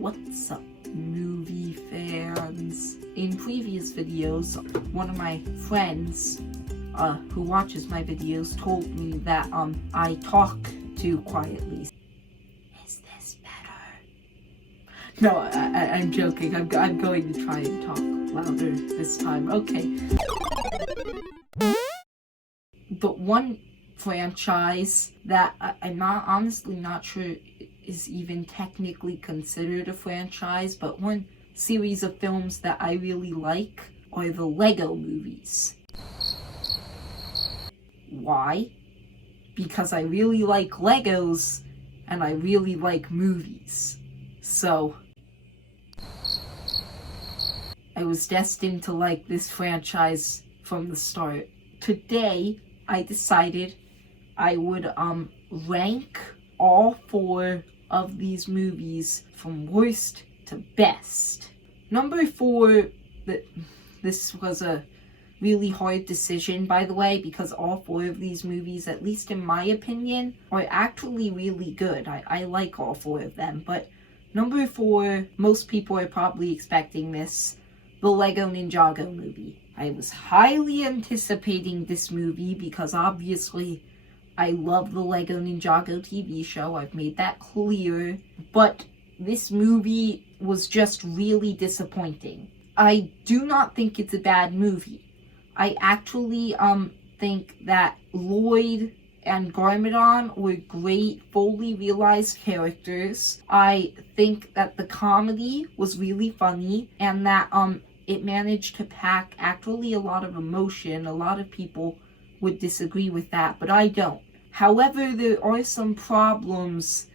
What's up, movie fans? In previous videos, one of my friends who watches my videos told me that I talk too quietly. Is this better? No, I'm joking. I'm going to try and talk louder this time. Okay. But one franchise that I'm honestly not sure is even technically considered a franchise, but one series of films that I really like are the Lego movies. Why? Because I really like Legos and I really like movies. So I was destined to like this franchise from the start. Today I decided I would rank all 4 of these movies from worst to best. Number 4, this was a really hard decision, by the way, because all 4 of these movies, at least in my opinion, are actually really good. I like all 4 of them, but number 4, most people are probably expecting this, the Lego Ninjago movie. I was highly anticipating this movie because obviously I love the Lego Ninjago TV show, I've made that clear, but this movie was just really disappointing. I do not think it's a bad movie. I actually think that Lloyd and Garmadon were great, fully realized characters. I think that the comedy was really funny, and that it managed to pack actually a lot of emotion. A lot of people would disagree with that, but I don't. However, there are some problems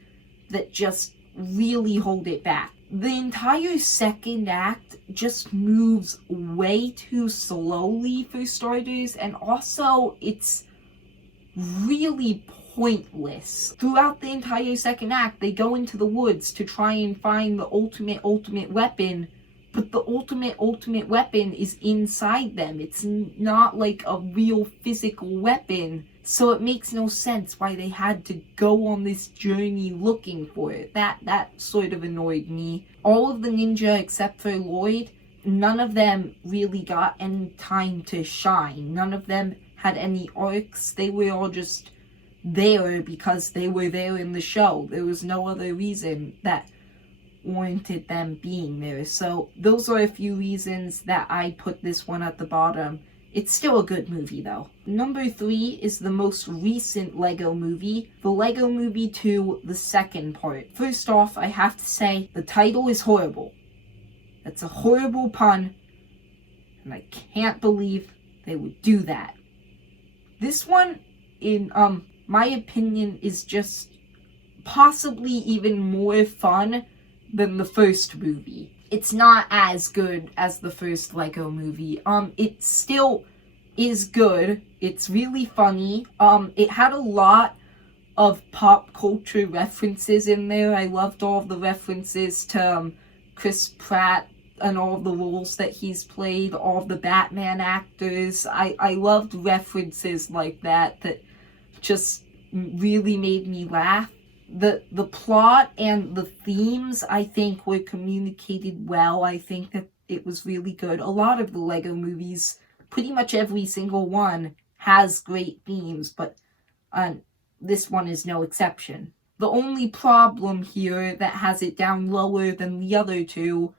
that just really hold it back. The entire second act just moves way too slowly for starters, and also it's really pointless. Throughout the entire second act, they go into the woods to try and find the ultimate weapon, but the ultimate weapon is inside them. It's not like a real physical weapon. So it makes no sense why they had to go on this journey looking for it. That sort of annoyed me. All of the ninja except for Lloyd, none of them really got any time to shine. None of them had any arcs. They were all just there because they were there in the show. There was no other reason that warranted them being there. So those are a few reasons that I put this one at the bottom. It's still a good movie though. Number 3 is the most recent Lego movie, the Lego Movie 2, the second part. First off, I have to say, the title is horrible. That's a horrible pun, and I can't believe they would do that. This one, in my opinion, is just possibly even more fun than the first movie. It's not as good as the first Lego movie. It still is good. It's really funny. It had a lot of pop culture references in there. I loved all of the references to Chris Pratt and all of the roles that he's played, all of the Batman actors. I loved references like that just really made me laugh. The plot and the themes, I think, were communicated well. I think that it was really good. A lot of the Lego movies, pretty much every single one, has great themes, but this one is no exception. The only problem here that has it down lower than the other 2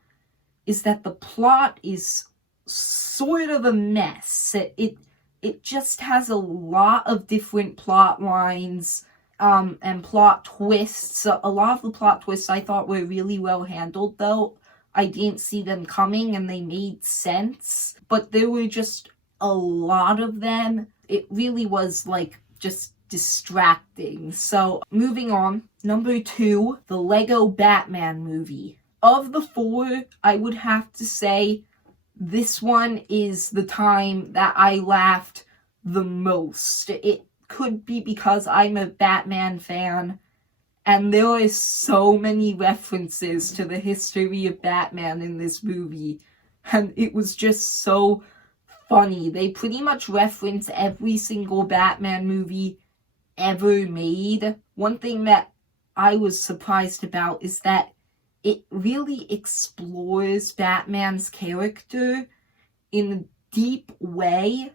is that the plot is sort of a mess. It just has a lot of different plot lines and plot twists. A lot of the plot twists I thought were really well handled, though. I didn't see them coming and they made sense, but there were just a lot of them. It really was like just distracting. So moving on, number 2, the Lego Batman movie. Of the 4, I would have to say this one is the time that I laughed the most. It could be because I'm a Batman fan, and there are so many references to the history of Batman in this movie, and it was just so funny. They pretty much reference every single Batman movie ever made. One thing that I was surprised about is that it really explores Batman's character in a deep way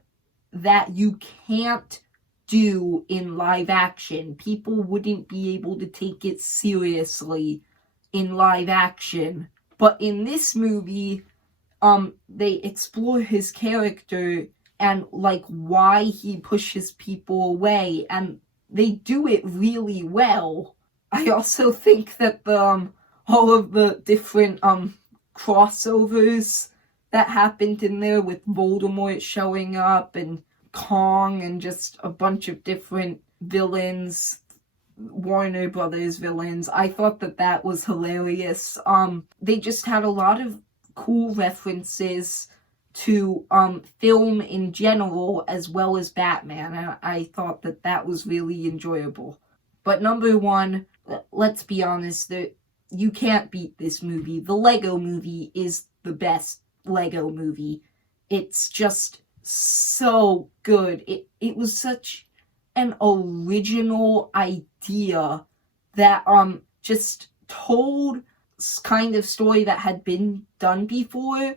that you can't do in live action. People wouldn't be able to take it seriously in live action. But in this movie, they explore his character and like why he pushes people away, and they do it really well. I also think that the all of the different crossovers that happened in there with Voldemort showing up and Kong and just a bunch of different villains, Warner Brothers villains, I thought that that was hilarious. They just had a lot of cool references to film in general as well as Batman, and I thought that that was really enjoyable. But number one, let's be honest, you can't beat this movie. The Lego Movie is the best Lego movie. It's just so good. It was such an original idea that just told kind of story that had been done before,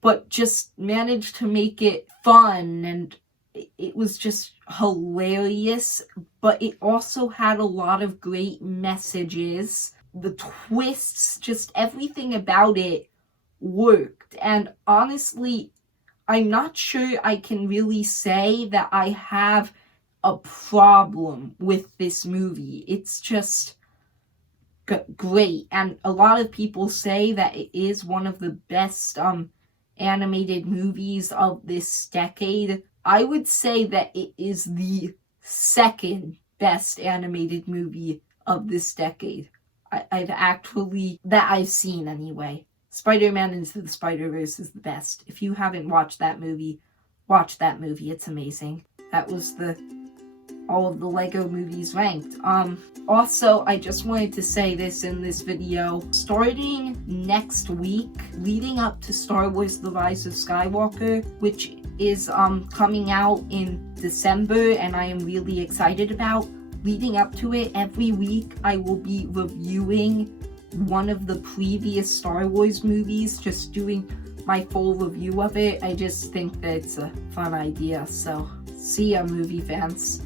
but just managed to make it fun, and it was just hilarious. But it also had a lot of great messages. The twists, just everything about it worked. And honestly, I'm not sure I can really say that I have a problem with this movie. It's just great, and a lot of people say that it is one of the best animated movies of this decade. I would say that it is the second best animated movie of this decade. That I've seen anyway. Spider-Man Into the Spider-Verse is the best. If you haven't watched that movie, watch that movie. It's amazing. That was all of the Lego movies ranked. Also, I just wanted to say this in this video. Starting next week, leading up to Star Wars The Rise of Skywalker, which is coming out in December, and I am really excited about. Leading up to it, every week I will be reviewing one of the previous Star Wars movies, just doing my full review of it. I just think that it's a fun idea, so see ya, movie fans.